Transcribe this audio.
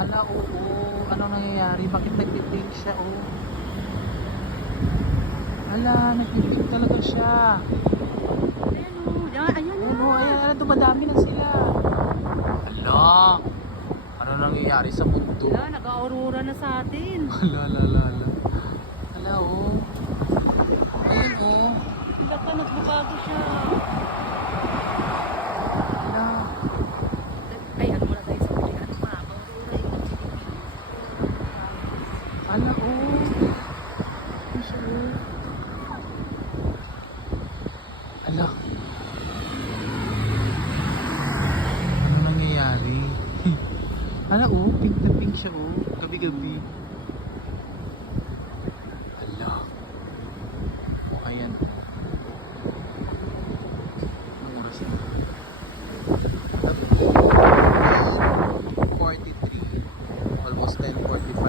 Ala, oo. Ano nangyayari? Bakit nagpipink siya, oh? Ala, nagpipink talaga siya. Ayan o. Ayan Ayan, na. oh, ayan, dumadami na sila. Ala, ano nangyayari sa mundo? Wala, nag-aurora na sa atin. Ala, ala, ala, ala. Ala, oh. Ayan, oh. Hindi pa nagbabago siya. Ala. Ay, ano muna tayo sa uli. Ano pa? Aurora yung Ala, oh. Ano siya, oh. Ala. Ano nangyayari? Ala, oh. Pink na pink siya, oh. Gabi-gabi. Ala. Oh, ayan. Anong oras na? 43. Almost 10:45.